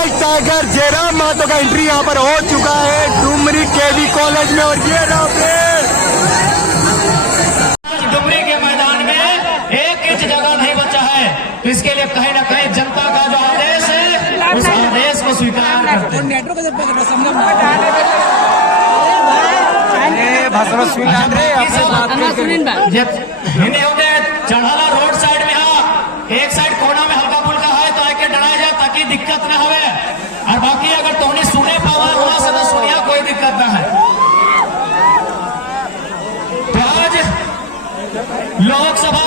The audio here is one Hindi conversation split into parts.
व्हाइट टाइगर जयराम महतो का एंट्री यहाँ पर हो चुका है डुमरी केवी कॉलेज में। और ये डुमरी के मैदान में 1 इंच जगह नहीं बचा है, तो इसके लिए कहीं ना कहीं जनता का जो आदेश है उस आदेश को स्वीकार करते हैं। चढ़ाला रोड साइड में एक साइड कोना में हल्का फुल्का है तो आके डरा जाए ताकि दिक्कत ना हो। और बाकी अगर तोहनी सुने पावा वहां से तो सुनिया कोई दिक्कत ना है। तो आज लोकसभा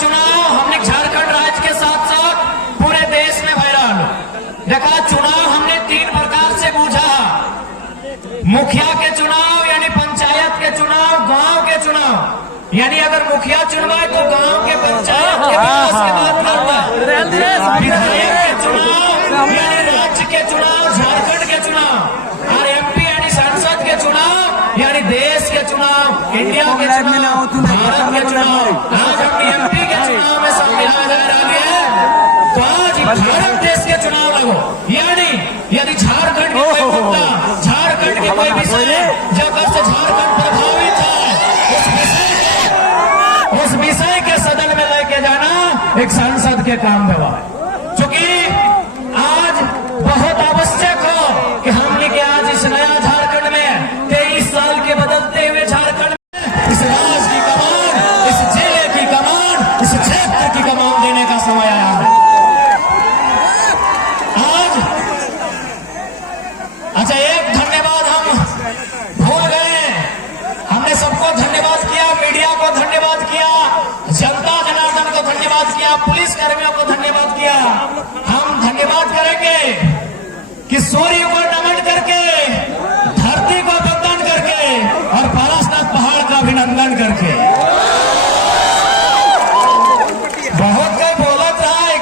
चुनाव हमने झारखंड राज्य के साथ साथ पूरे देश में भय रहा। देखा चुनाव हमने 3 प्रकार से बूझा। मुखिया के चुनाव यानी पंचायत के चुनाव, गांव के चुनाव यानी अगर मुखिया चुनवाए तो गांव के पंचायत के विकास के बात करता है। विधायक के चुनाव यानी राज्य के चुनाव, झारखंड के चुनाव, और एमपी यानी संसद के चुनाव यानी देश के चुनाव, इंडिया के चुनाव, भारत के चुनाव। आज हमने एमपी के चुनाव में संविधान जा रही है तो आज भारत देश के चुनाव लगो। यानी यदि झारखंड के कोई मुद्दा, झारखंड के कोई विषय जब से झारखंड प्रभावित है उस विषय के सदन में लेके जाना एक सांसद के काम में है। चूंकि आज बहुत आवश्यक हो कि हमने के आज इस नया झारखंड में 23 साल के बदलते हुए झारखंड में इस राज की कमान, इस जिले की कमान, इस क्षेत्र की कमान देने का समय आया है। आज अच्छा एक धन्यवाद हम भूल गए। हमने सबको धन्यवाद किया, मीडिया को धन्यवाद किया, जनता जनार्दन को धन्यवाद किया, पुलिस कर्मियों को धन्यवाद किया। हम धन्यवाद करेंगे कि सूर्य को नमन करके, धरती को वंदन करके और पारसनाथ पहाड़ का अभिनंदन करके। बहुत कोई बोलत रहा है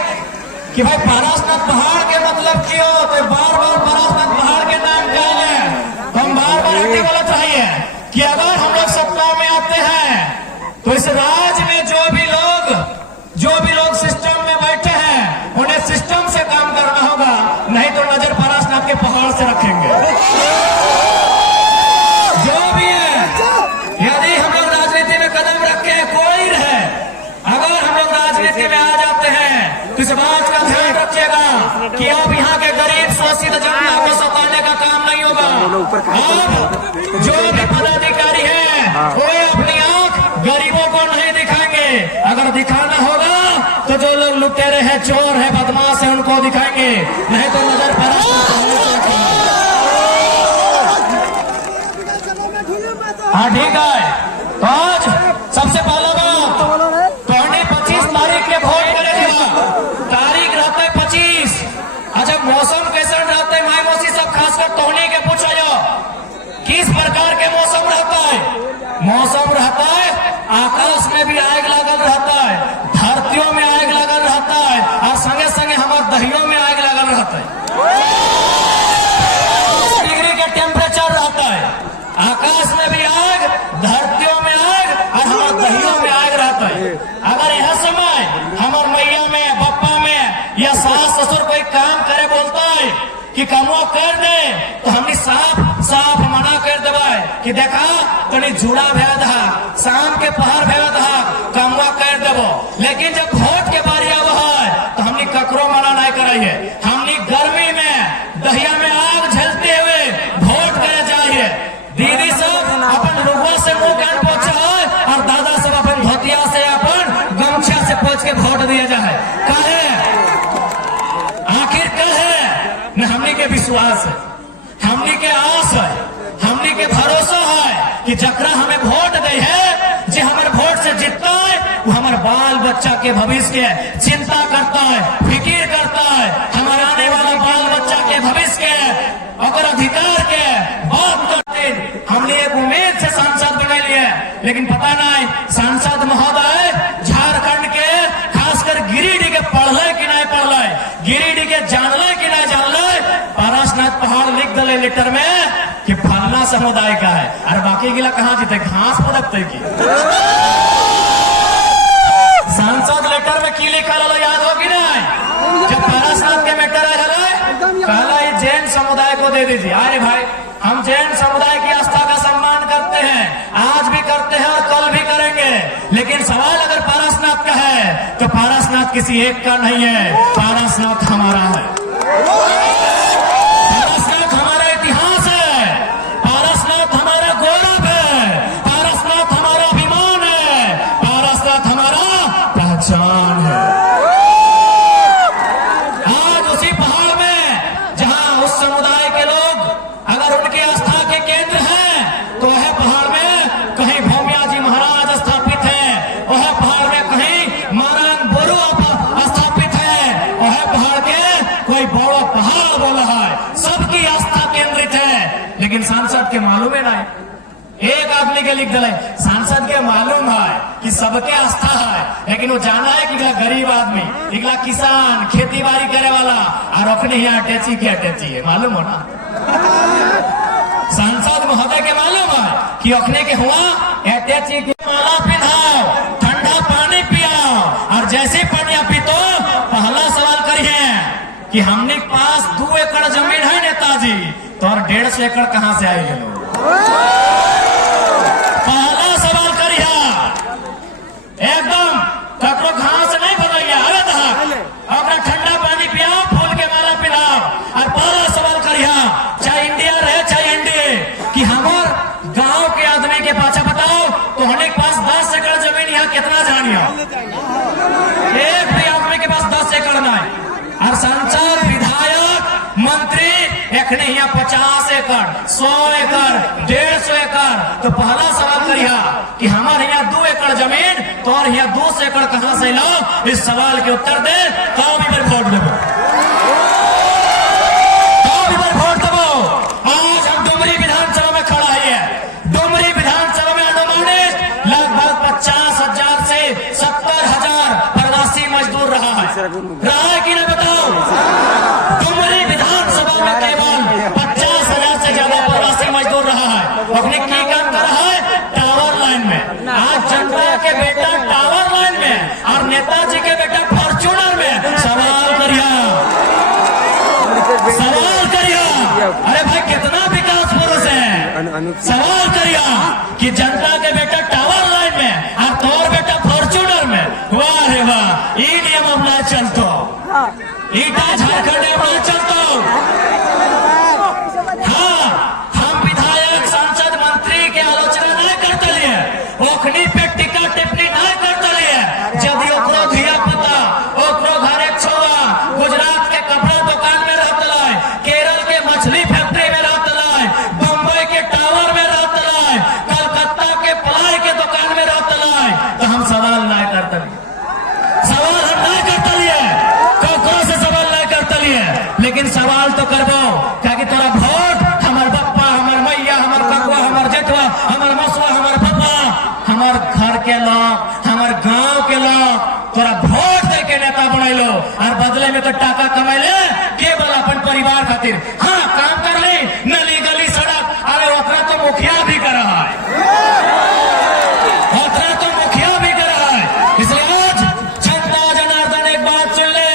कि भाई पारसनाथ पहाड़ के मतलब क्यों, तो बार बार पारसनाथ पहाड़ के नाम क्या है, तो हम बार बार आगे बोलत रही है कि अगर हम लोग सत्ता में आते हैं तो इस राज्य में जो भी लोग सिस्टम में बैठे हैं उन्हें सिस्टम से काम करना होगा, नहीं तो नजर पारसनाथ के पहाड़ से रखेंगे। जो भी है, यदि हम लोग राजनीति में कदम रखे कोई रहे, अगर हम लोग राजनीति में आ जाते हैं तो इस बात का ध्यान रखिएगा कि अब यहाँ के गरीब शोषित जनता को सताने का काम नहीं होगा। अब जो भी पदाधिकारी है वो अपनी आंख गरीबों को नहीं दिखाएंगे। अगर दिखाना होगा तो जो लोग लुटेरे हैं, चोर है, बदमाश है, उनको दिखाएंगे, नहीं तो नजर हाँ ठीक है। तो आज सबसे पहला बात तो 25 तारीख के वोट करेगा। तारीख रहता है 25। अच्छा मौसम कैसा रहता है माई मौसी सब खासकर तोहनी के पूछा जाओ किस प्रकार के मौसम रहता है। मौसम रहता है आकाश में भी आग लागल रहता है, धरतियों में आग लागल रहता है, और संगे संगे हमारे दहियों में आग लागल रहता है। 10 डिग्री के टेम्परेचर रहता है, आकाश में भी आग, धरतियों में आग, और हमारे दहियों में आग रहता है। अगर यह समय हमारे मैया में, पप्पा में या सास ससुर कोई काम करे बोलता है कि कमो कर दे तो हमने साफ मना कर देवा कि देखा तनी जुड़ा भेद है, शाम के पहर भेद है, कमवा कर देवो। लेकिन जब वोट के बारी आवा है तो हमने ककरो मना नहीं कराइए। हमने गर्मी में दहिया में आग झलते हुए वोट करे जाइए। दीदी सब अपन रुआ से मुंह कान पोछा है और दादा सब अपन धोतिया से अपन गमछा से पोछ के वोट दिया जाए। कहे आखिर कहे न हमने के विश्वास है, हमने के आस है, हमने के भरोसा है कि जकरा हमें वोट दे है, जो हमारे वोट से जीतता है वो हमारे बाल बच्चा के भविष्य के चिंता करता है, फिक्र करता है, हमारे आने वाला बाल बच्चा के भविष्य के अगर अधिकार के बात करते। हमने एक उम्मीद से सांसद बना लिए, लेकिन पता नहीं सांसद महोदय झारखंड के खासकर गिरिडीह के पढ़ले कि नहीं पढ़ले, गिरिडीह के जानले कि नहीं जानले। पारसनाथ पहाड़ लिख दले लेटर में कि फलना समुदाय का है, और बाकी गिला कहाँ जीते, घास पड़कते की। सांसद लेटर में की लिखा याद हो कि नहीं, जब दे दीजिए। अरे भाई, हम जैन समुदाय की आस्था का सम्मान करते हैं, आज भी करते हैं और कल भी करेंगे, लेकिन सवाल अगर पारसनाथ का है तो पारसनाथ किसी एक का नहीं है, पारसनाथ हमारा है। पारसनाथ हमारा इतिहास है, पारसनाथ हमारा गौरव है, पारसनाथ हमारा अभिमान है, पारसनाथ हमारा पहचान है। आज उसी पहाड़ में जहां उस समुदाय के लोग अगर उनकी आस्था के केंद्र हैं, तो वह पहाड़ में कहीं भौमिया जी महाराज स्थापित हैं, वह पहाड़ में कहीं मारान बोरो स्थापित है, वह पहाड़ के कोई बड़ा पहाड़ बोला है, सबकी आस्था केंद्रित है। लेकिन सांसद के मालूम है ना, एक आदमी के लिख दिले, सांसद के मालूम है कि सबके आस्था है, लेकिन वो जाना है कि इगला गरीब आदमी, इगला किसान, खेती बाड़ी करे वाला, और अपने यहाँ अटैची की अटैची है, मालूम हो ना। सांसद महोदय के मालूम है कि अखने के हुआ अटैची की माला पिन्हाओ, ठंडा पानी पियाओ, और जैसे पानी पीतो पहला सवाल करिए कि हमने पास 2 एकड़ जमीन है नेताजी, तो और 150 एकड़ कहां से आई लोग? पहला सवाल करिए, एकदम ककरो घास नहीं बदलिए, अरे अपना ठंडा पानी पियाओ, फूल के माला पिलाओ, और पहला सवाल करिए, चाहे इंडिया रहे चाहे इंडिया, कि हमार गांव के आदमी के पाछा बताओ तो हमारे पास 10 एकड़ जमीन यहाँ कितना जानिया? एक भी आदमी के पास 10 एकड़ नहीं, और सांसद, विधायक, मंत्री एखने यहाँ 50 एकड़, 100 एकड़, 150 एकड़। तो पहला सवाल करिए कि हमारे यहाँ 2 एकड़ जमीन, तो और यहाँ 200 एकड़ कहां से लो? इस सवाल के उत्तर दे, तो भी पर वोट देवो, तो भी पर वोट देवो। आज हम डुमरी विधानसभा में खड़ा है, डुमरी विधानसभा में अनुमानित लगभग 50,000 से 70,000 प्रवासी मजदूर रहा है कि नहीं बताओ? डुमरी विधानसभा में केवल 50,000 से ज्यादा प्रवासी मजदूर रहा है। अपने की काम कर रहा है? टावर लाइन में। आज जनता के बेटा टावर लाइन में और नेताजी के बेटा फॉर्च्यूनर में। सवाल करिए, सवाल करिए, अरे भाई कितना विकास पुरुष है। सवाल करिए कि जनता के बेटा टावर लाइन में और तोर बेटा फॉर्च्यूनर में। वाह रे वाह, ये नियम अपना चलतो, ईटा झारखंड अपना चलतो। हाँ, हम विधायक, सांसद, मंत्री के आलोचना नहीं करते लिए, ओखनी पे टिका टिप्पणी नहीं करते लिए। यदि ओकरो धिया पुता, ओकरो घर एक छुआ गुजरात के कपड़ा दुकान में रहता है, केरल के मछली फैक्ट्री में रहता है, बम्बई के टावर में रहता है, कलकत्ता के प्लाई के दुकान में रहता है, तो हम सवाल नहीं करते लिए, सवाल हम नहीं करते लिए, ककरो से सवाल नहीं करते लिए। लेकिन सवाल तो करबो, क्या तोरा वोट हमार बप्पा, हमार मैया, हमार ककुआ, हमार जेठवा, हमार मसुआ, हमार पप्पा, हमार घर के लोग, हमार गांव के लोग तोरा वोट दे के नेता बनैलो, और बदले में तो टाका कमैले केवल अपन परिवार खातिर। हाँ, काम कर ले, नली गली सड़क, अरे उतना तो मुखिया भी कर रहा है, उतना तो मुखिया भी कर रहा है। इसलिए आज जनता जनार्दन एक बात सुन ले,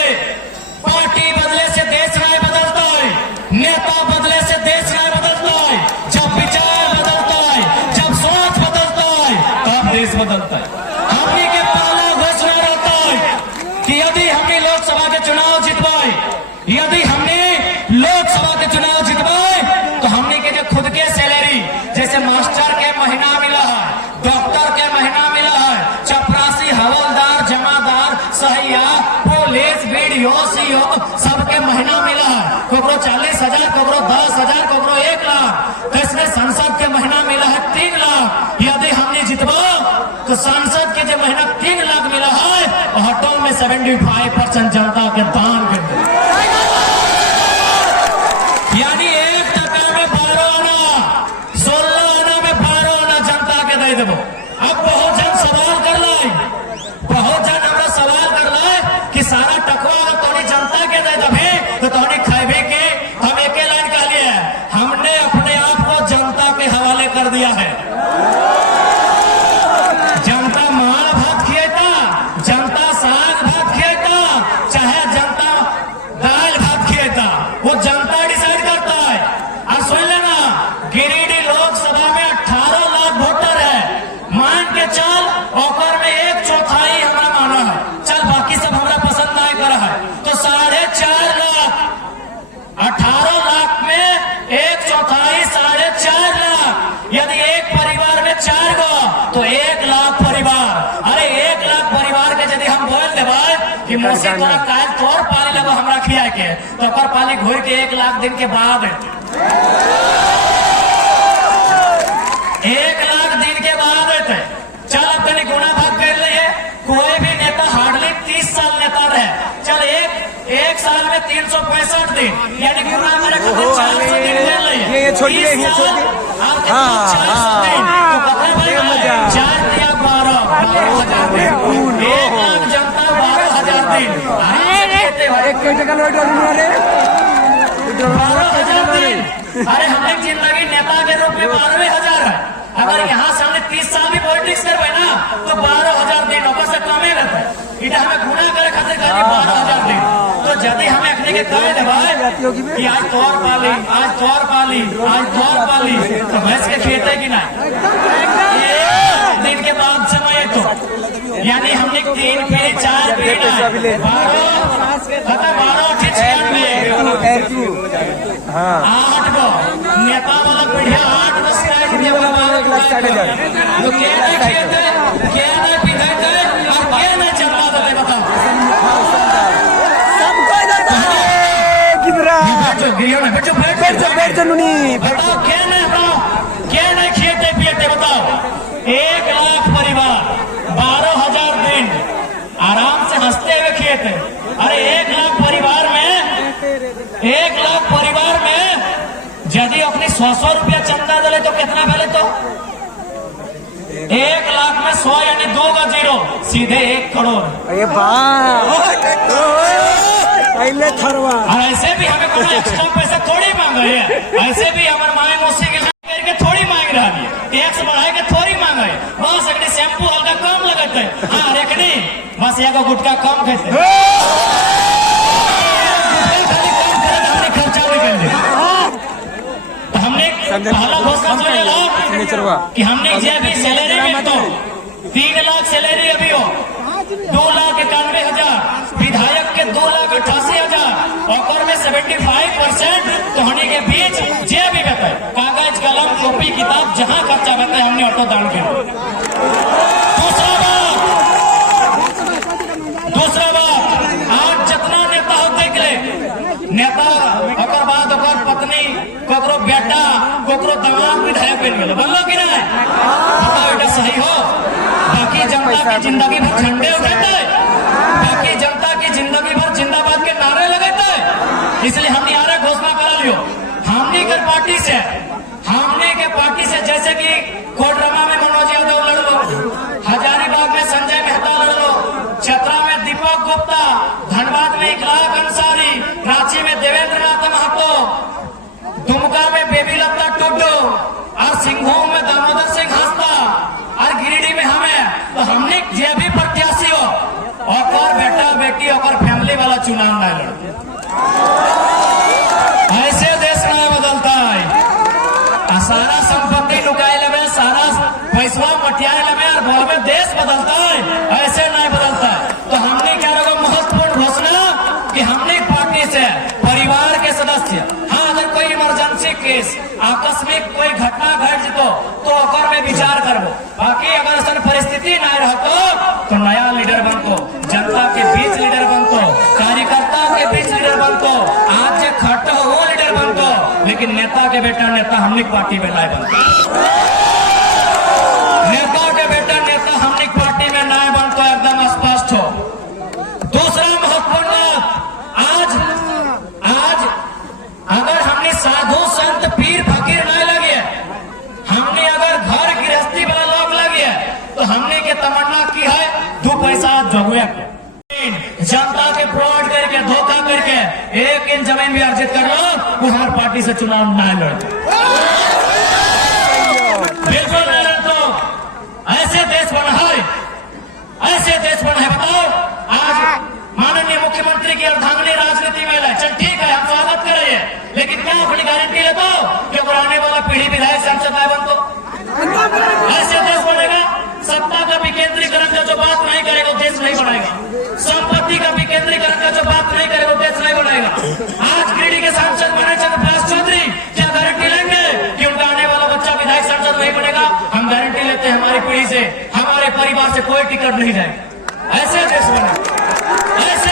पार्टी बदले से देश नहीं बदलता है, नेता बदले से देश नहीं बदलता है। जब विचार बदलता है, जब सोच बदलता है, तब देश बदलता है। हमने के पहला घोषणा रहता है कि यदि हमने लोकसभा के चुनाव जितवाए, यदि हमने लोकसभा के चुनाव जितवाए, तो हमने के जो खुद के सैलरी, जैसे मास्टर के महीना मिला है, डॉक्टर के महीना मिला है, चपरासी, हवलदार, जमादार, सहिया, पुलिस, बीडीओ, सीओ, सबके महीना मिला है। ककरो 40,000, ककरो 10,000, ककरो 1 लाख। तो इसमें संसद के महीना मिला है 3 लाख। यदि हमने जितवा तो संसद के जो महीना 3 लाख मिला है, हटो में 75% जनता के दान कर दे, यानी 1 टका में 12 आना, 16 आना में 12 आना जनता के दे देवो। अब बहुत जन सवाल कर लाई, बहुत जन हमरा सवाल कर लाई कि सारा टकवा अगर तोनी जनता के दे दबे तो तोनी खाइबे के। हम एक लाइन कह लिए, हमने अपने आप को जनता के हवाले कर दिया है। जनता माल भात खिएता, जनता साग भात खिएता, चाहे जनता दाल भात खिएता, वो जनता डिसाइड करता है। मोसी तोरा काल तोर पाली लगो हमरा खिया के तो ओकर पाली घोर के 1 लाख दिन के बाद 1 लाख दिन के बाद होते। चल अब तनी गुना भाग कर लिए। कोई भी नेता हार्डली 30 साल नेता रहे। चल एक साल में 365 दिन यानी गुना करे खातिर 400 दिन ले लिए। ये छोड़िए, ये छोड़िए। हाँ, 400 दिन तो पता भाई 4 या 12,000 दिन। 1 लाख जनता 12,000 दिन। एक घंटे का लोड डालूंगा रे 12,000 दिन। अरे हमने जिंदगी नेता के रूप में 12,000 है। अगर यहाँ से हमने 30 साल भी पॉलिटिक्स करवे ना तो 12,000 दिन ऊपर से कमे रहता है। इटा हमें गुना करे खातिर खाली 12,000 दिन। तो यदि हमें अपने के कहे दे भाई कि आज तोर पाली, आज तोर पाली, आज तोर पाली तो भैंस के खेत है कि नहीं? दिन के बाद समय तो यानी हमने 3 पीढ़ी 4 पीढ़ी 12 8 गो नेता वाला पीढ़िया 8 10 तो क्या नहीं खेते, क्या नहीं पीते और क्या नहीं चलता था बताओ। बताओ क्या नहीं, बताओ क्या नहीं खेते पियते बताओ। 1 लाख परिवार 12,000 दिन आराम से हंसते हुए खेते। अरे 1 लाख परिवार में यदि अपनी 100 रुपया चंदा दले तो कितना पहले तो 1 लाख में 100 यानी 2 का 0 सीधे 1 करोड़। अरे पहले थरवा और ऐसे भी हमें कोई एक्स्ट्रा पैसा थोड़ी मांग रही है। ऐसे भी हमारे माए मौसी के करके थोड़ी मांग रहा है। टैक्स बढ़ाए के थोड़ी मांग है। बस एक शैम्पू हल्का कम लगते है। हाँ रेखनी बस एगो गुटका कम खेते खर्चा भी कर दे। हमने पहला घोषणा कि हमने जे भी सैलरी में तो 3 लाख सैलरी अभी हो 2,91,000 विधायक के 2,88,000 और में 75% तो होने के बीच जे भी बताए कागज कलम कॉपी किताब जहां खर्चा बताए हमने ऑटो दान किया। दूसरा बात आज जितना नेता हो देख ले नेता ओकर बाद ओकर पत्नी कोकरो बेटा कोकरो दामाद विधायक बन गए बोलो कि नहीं? बताओ बेटा सही हो? बाकी जनता की जिंदगी भर झंडे उठाते है। बाकी जनता की जिंदगी भर जिंदाबाद के नारे लगाते है। इसलिए हम यार घोषणा करा लियो हमने के पार्टी से जैसे कि कोडरमा में मनोज यादव लड़ लो, हजारीबाग में संजय मेहता लड़ लो, चतरा में दीपक गुप्ता, धनबाद में इखलाक अंसारी, रांची में देवेंद्र नाथ महतो, दुमका में बेबी लता टुड्डू और सिंहभूम में दामोदर सिंह हंसता और गिरिडीह में हमें तो हमने जे भी प्रत्याशी हो और बेटा बेटी और फैमिली वाला चुनाव न लड़। ऐसे देश नहीं बदलता है। सारा संपत्ति लुकाए लगे सारा पैसा मटियाए लगे और बोल में देश बदलता है। ऐसे नहीं बदलता है। तो हमने क्या लगा महत्वपूर्ण घोषणा कि हमने पार्टी से परिवार के सदस्य हाँ अगर कोई इमरजेंसी केस आकस्मिक कोई घटना घट जतो तो ओकर में विचार करबो। बाकी अगर ऐसा परिस्थिति नहीं रहतो तो नया लीडर बनतो, जनता के बीच लीडर बनतो, कार्यकर्ताओं के बीच लीडर बनतो। आज जो खट हो वो लीडर बनतो लेकिन नेता के बेटा नेता हमने पार्टी में नहीं बनता। नेता के बेटा नेता हमने पार्टी में नहीं बनता एकदम स्पष्ट हो। दूसरा महत्वपूर्ण बात आज अगर हमने साधु संत पीर फकीर नहीं लगे हमने अगर घर गृहस्थी वाला लोग लगे तो हमने के तमन्ना की है 2 पैसा जोगुए जनता के फ्रॉड करके धोखा करके 1 इंच जमीन भी अर्जित कर लो वो हमारी पार्टी से चुनाव नहीं लड़ते। बिल्कुल नहीं लड़ते। ऐसे देश बना है, ऐसे देश बना है। बताओ आज माननीय मुख्यमंत्री की अर्धांगिनी राजनीति में है। चल ठीक है हम स्वागत करेंगे लेकिन क्या अपनी गारंटी लेता हो कि आने वाला पीढ़ी विधायक सांसद नहीं बनतो? ऐसे देश बनेगा। सत्ता का विकेंद्रीकरण का जो बात नहीं करेगा देश नहीं बनेगा। संपत्ति का विकेंद्रीकरण का जो बात नहीं करेगा देश नहीं बनेगा। आज गिरिडीह के सांसद बने चंद्रप्रकाश चौधरी क्या गारंटी लेंगे कि उनका आने वाला बच्चा विधायक सांसद नहीं बनेगा? हम गारंटी लेते हैं हमारी पीढ़ी से हमारे परिवार से कोई टिकट नहीं जाएगा। ऐसे देश बने, ऐसे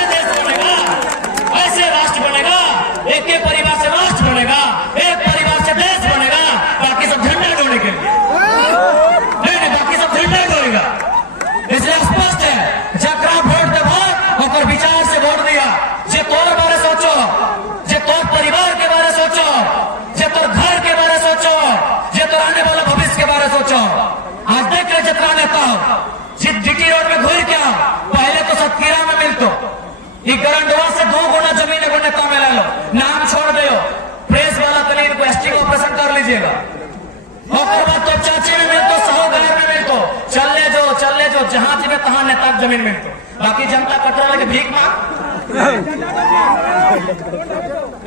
जमीन में तो बाकी जनता कटोरा लेके भीख मांग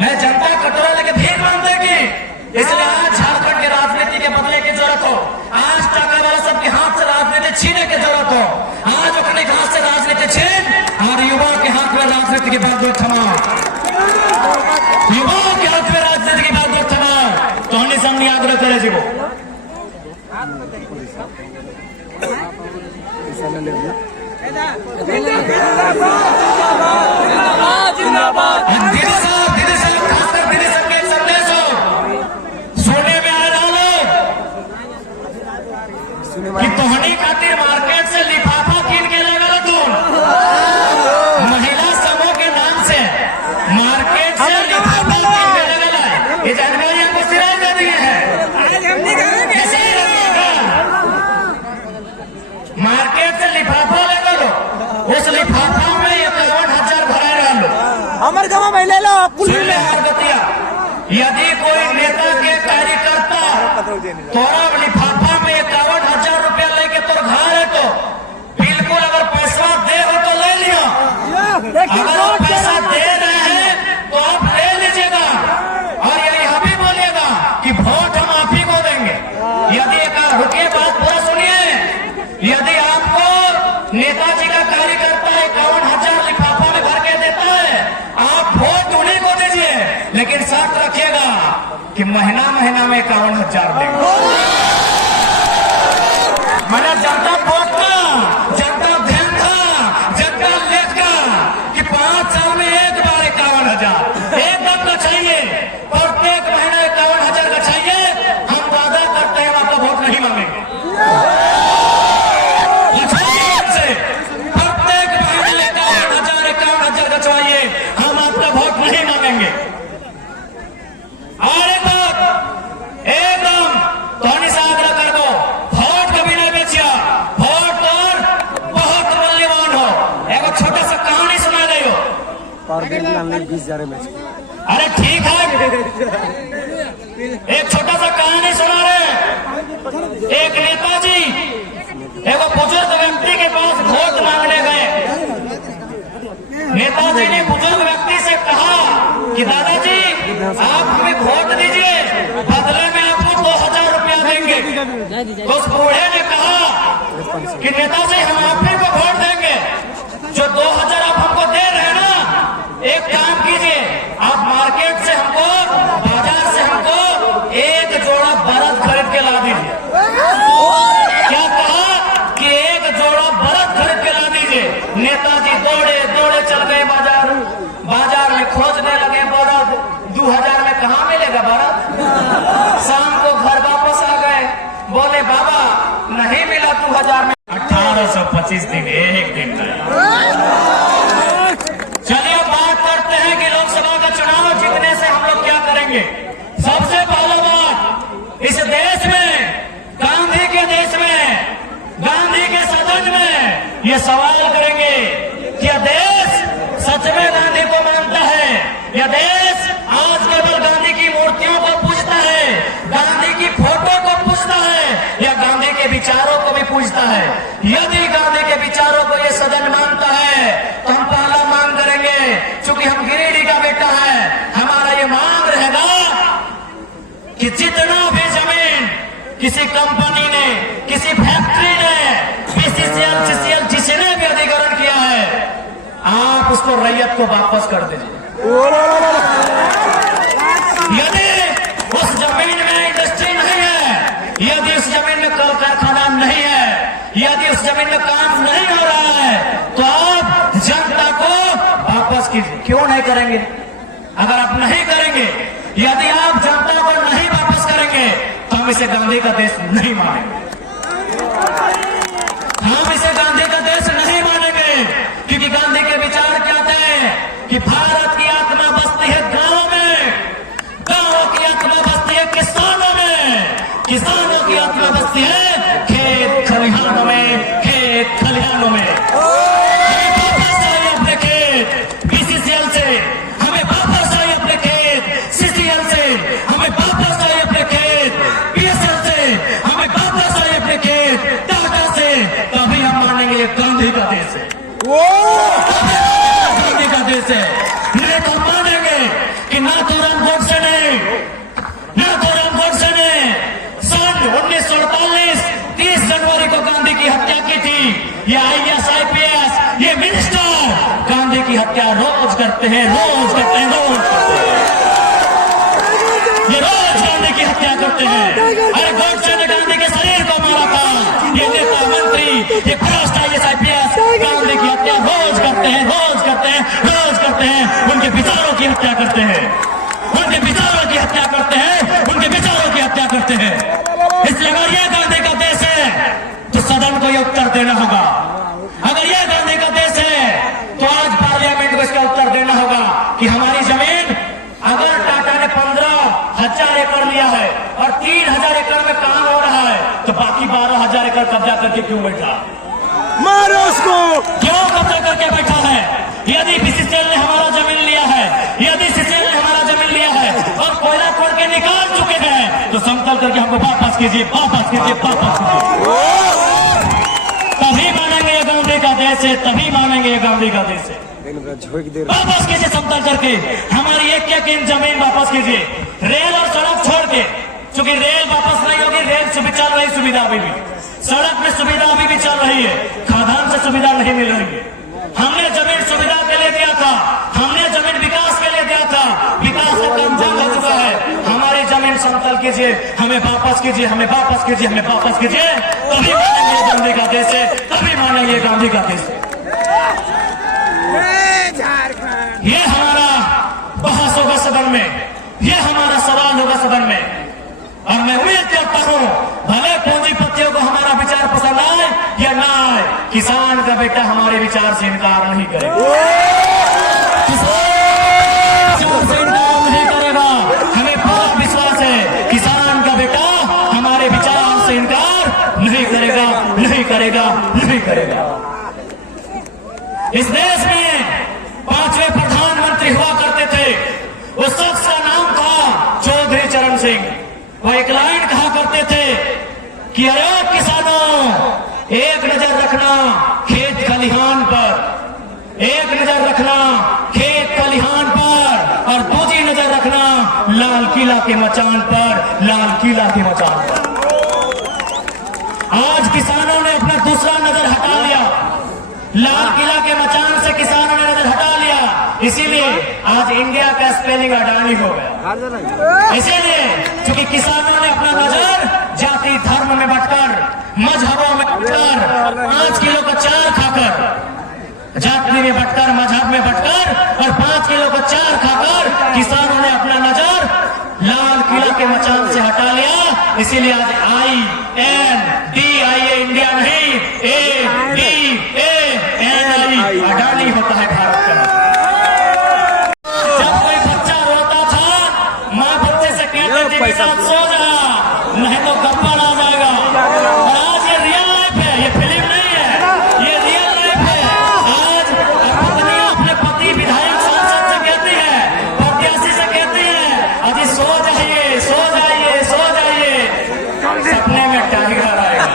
मैं जनता कटोरा लेके भीख मांगते की। इसलिए आज झारखंड के राजनीति के बदले की जरूरत हो। आज टाका वाला सबके हाथ से राजनीति छीने की जरूरत हो। आज अपने हाथ से राजनीति छीन और युवाओं के हाथ में राजनीति की बागडोर थमाओ। युवाओं के हाथ में राजनीति की बागडोर थमाओ। तो हमने सामने आग्रह करे जीवो दीदी साहब खासकर दीदी साहब के संदेश हो सोने में आ रहा कि तोहनी खातिर मार्केट से लिफाफा कीन के लगा तुम महिला समूह के नाम से मार्केट से लिफाफा कीन के लगा। ये जानकारी आपको सिराज दे दी है। मार्केट से लिफाफा लगा लो, उस लिफाफा में 51,000 भरा रहा लो। हमारे जमा में ले लो। यदि कोई नेता के कार्यकर्ता तोरा लिफाफा में 51,000 रुपया लेके तो घर है तो बिल्कुल अगर पैसा दे हो तो ले लियो। अगर आप पैसा दे रहे हैं तो आप ले लीजिएगा और यह भी बोलिएगा कि वोट हम आप ही को देंगे। यदि रुकिए बात पूरा सुनिए। यदि आपको नेताजी का कार्यकर्ता 51,000 लिफाफा में भर के देता है आप वोट उन्हीं को दीजिए, लेकिन शर्त रखिएगा कि महीना महीना में 51,000 देंगे। मैंने जनता वोट का जनता ध्यान था जनता लेख का कि 5 साल में एक बार 51,000 एकदम का चाहिए। प्रत्येक महीने 51,000 का चाहिए। हम वादा करते हैं आपका वोट नहीं मांगेंगे। प्रत्येक महीने 51,000 का चाहिए। हम आपका वोट नहीं मांगेंगे। और एकदम तोहनी से आग्रह कर दो वोट कभी नहीं बेचिया। वोट और बहुत मूल्यवान हो। एक छोटा सा कहानी सुना गई हो। 20,000 में अरे ठीक है एक छोटा सा कहानी सुना रहे। एक नेताजी एक बुजुर्ग व्यक्ति के पास वोट मांगने गए। नेताजी ने बुजुर्ग व्यक्ति से कहा कि दादाजी आप हमें वोट दीजिए, बदले में आपको 2,000 रुपया देंगे। तो उस बूढ़े ने कहा कि नेताजी हम आप ही को वोट देंगे। जो 2,000 आप हमको दे रहे हैं ना, एक काम कीजिए आप मार्केट से हमको बाजार से हमको एक जोड़ा बरद खरीद के ला दीजिए। क्या कहा कि एक जोड़ा बरद खरीद के ला दीजिए। नेताजी दौड़े दौड़े चल गए बाजार में खोजने लगे बरद। 2,000 में कहाँ मिलेगा बरद। शाम को घर वापस आ गए। बोले बाबा नहीं मिला 2,000 में। 1825 दिन एक दिन नहीं। चलिए बात करते हैं कि लोकसभा का चुनाव जीतने से हम लोग क्या करेंगे। सबसे पहले बात इस देश में गांधी के देश में गांधी के सदन में ये सवाल करेंगे कि यह देश सच में गांधी को मानता है। यह देश आज केवल गांधी की मूर्तियों को पूजता है, गांधी की फोटो को पूजता है या गांधी के विचारों को भी पूजता है। यदि गांधी के विचारों को ये सदन मानता है तो हम पहला मांग करेंगे। चूंकि हम गिरिडीह का बेटा है, हमारा ये मांग रहेगा कि जितना भी जमीन किसी कंपनी ने किसी फैक्ट्री ने बीसीसीएल सीसीएल जिसने भी अधिग्रहण किया है आप उसको रैयत को वापस कर दीजिए। यदि उस जमीन में इंडस्ट्री नहीं है, यदि उस जमीन में कल कारखाना नहीं है, यदि उस जमीन में काम नहीं हो रहा है तो आप जनता को वापस कीजिए। क्यों नहीं करेंगे? अगर आप नहीं करेंगे, यदि आप जनता को नहीं वापस करेंगे तो हम इसे गांधी का देश नहीं मानेंगे। हम इसे गांधी का देश नहीं मानेंगे क्योंकि गांधी के विचार क्या थे कि भारत की आत्मा बसती है गांवों में, गांवों की आत्मा बसती है किसानों में, किसानों की आत्मा बसती है खेत खलिहानों में, खेत खलिहानों में। हमें वापस चाहिए अपने खेत बीसीसीएल से, हमें वापस चाहिए अपने खेत सीसीएल से, हमें वापस चाहिए अपने खेत पीएसएल से, हमें वापस नहीं तो मानेंगे कि ना तो राम गोडसे ने सन 1948 30 जनवरी को गांधी की हत्या की थी। ये IAS IPS ये मिनिस्टर गांधी की हत्या रोज करते हैं, रोज करते हैं। ये रोज गांधी की हत्या करते हैं। अरे गोडसे ने गांधी के शरीर को मारा था। ये नेता मंत्री, ये भ्रष्ट IAS IPS गांधी की हत्या रोज करते हैं, रोज करते हैं, रोज करते हैं। उनके विचारों की हत्या करते हैं, उनके विचारों की हत्या करते हैं, उनके विचारों की हत्या करते हैं। इसलिए अगर यह गांधी का देश है तो सदन को यह उत्तर देना होगा। अगर यह गांधी का देश है तो आज पार्लियामेंट को इसका उत्तर देना होगा कि हमारी जमीन अगर टाटा ने 15,000 एकड़ लिया है और 3,000 एकड़ में काम हो रहा है तो बाकी 12,000 एकड़ कब्जा करके क्यों बैठा? मारो उसको। क्यों कब्जा करके बैठा है? यदि BCCL ने हमारा जमीन लिया है, यदि CCL ने हमारा जमीन लिया है और कोयला खोद के निकाल चुके हैं तो समतल करके हमको वापस कीजिए, वापस कीजिए, वापस कीजिए। तभी मानेंगे ये गांधी का देश है, तभी मानेंगे ये गांधी का देश है। वापस कीजिए समतल करके हमारी एक इंच जमीन वापस कीजिए। रेल और सड़क छोड़ के, चूंकि रेल वापस नहीं होगी, रेल से भी चल रही सुविधा अभी भी, सड़क में सुविधा अभी भी चल रही है, खादान से सुविधा नहीं मिल रही है। हमने जमीन सुविधा के लिए दिया था, हमने जमीन विकास के लिए दिया था, विकास का काम बंद हो चुका है। हमारी जमीन समतल कीजिए, हमें वापस कीजिए, हमें वापस कीजिए, हमें वापस कीजिए। तभी मानेंगे गांधी का देश है, तभी मानेंगे गांधी का देश है। ये हमारा बहस होगा सदन में, ये हमारा सवाल होगा सदन में। और मैं उम्मीद करता हूं भले पूंजीपतियों को हमारा विचार पसंद आए या ना आए, किसान का बेटा हमारे विचार से इनकार नहीं करेगा, किसान से इनकार नहीं करेगा। हमें पूरा विश्वास है किसान का बेटा हमारे विचार से इनकार नहीं करेगा, नहीं करेगा, नहीं करेगा। इस देश में 5वें प्रधानमंत्री हुआ करते थे, उस शख्स का नाम था चौधरी चरण सिंह। वो एक लाइन कहा करते थे कि अरे किसानों, एक नजर रखना खेत खलिहान पर, एक नजर रखना खेत खलिहान पर और दूसरी नजर रखना लाल किला के मचान पर, लाल किला के मचान पर। आज किसानों ने अपना दूसरा नजर हटा लिया, लाल किला के मचान से किसानों ने नजर हटा लिया। इसीलिए आज इंडिया का स्पेलिंग अडानी हो गया। इसीलिए क्योंकि किसानों ने अपना नजर जाति धर्म में बंटकर, मजहबों में बंटकर, 5 किलो का चार खाकर, जाति में बंटकर, मजहब में बंटकर और 5 किलो का चार खाकर किसानों ने अपना नजर लाल किला के मचान से हटा लिया। इसीलिए आज INDIA इंडिया नहीं, ADANI अडानी होता है भारत का। जब कोई बच्चा रोता था, माँ बच्चे से कहती थी बेटा सो जा, नहीं तो गब्बर आ जाएगा। और आज ये रियल लाइफ है, ये फिल्म नहीं है, ये रियल लाइफ है। आज पत्नी अपने पति विधायक सांसद से कहती है, प्रत्याशी से कहती है अजी सो जाइए, सो जाइए, सो जाइए, सपने में टाइगर आएगा।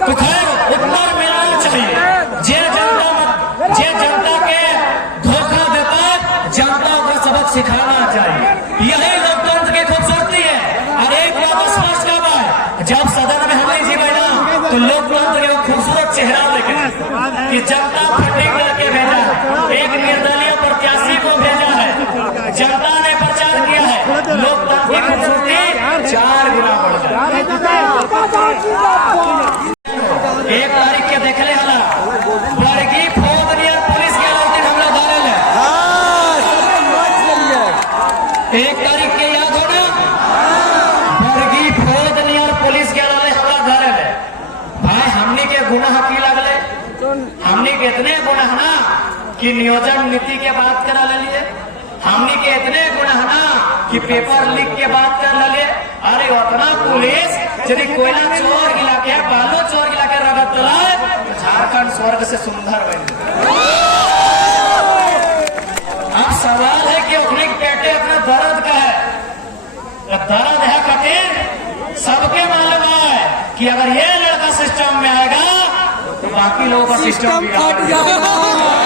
तो खैर उत्तर मिलना चाहिए। जे जनता के धोखा देता जनता को सबक सिखाना चाहिए। यही लोकतंत्र की खूबसूरती है। और एक बात स्पष्ट कब है, जब सदन में हमारी जीवन ना तो लोकतंत्र का खूबसूरत चेहरा देखे कि जनता फंडिंग करके भेजा है, एक निर्दलीय प्रत्याशी को भेजा है, जनता ने प्रचार किया है, लोकतंत्र की खूबसूरती 4 गुना बढ़ जाए। 1 तारीख के देखले हला बड़गी फौज नियर पुलिस के लौटिन हमला धारल है। 1 तारीख के याद हो ना, बड़गी फौज नियर पुलिस के हमला धारल है। भाई हमनी के गुनाह की लगले, हमनी के इतने गुनाह ना कि नियोजन नीति के बात करा लिए, हमनी के इतने गुनाह ना कि पेपर लीक के बात कर ले। अरे उतना पुलिस यदि कोयला चोर गिला के, बालू चोर गिला के रगत चलाए तो झारखंड स्वर्ग से सुंदर बन जाए। अब सवाल है कि अपने पेटे अपने दर्द का है, दर्द है कठिन, सबके मालूम है कि अगर ये लड़का सिस्टम में आएगा तो बाकी लोगों का सिस्टम फट जाएगा।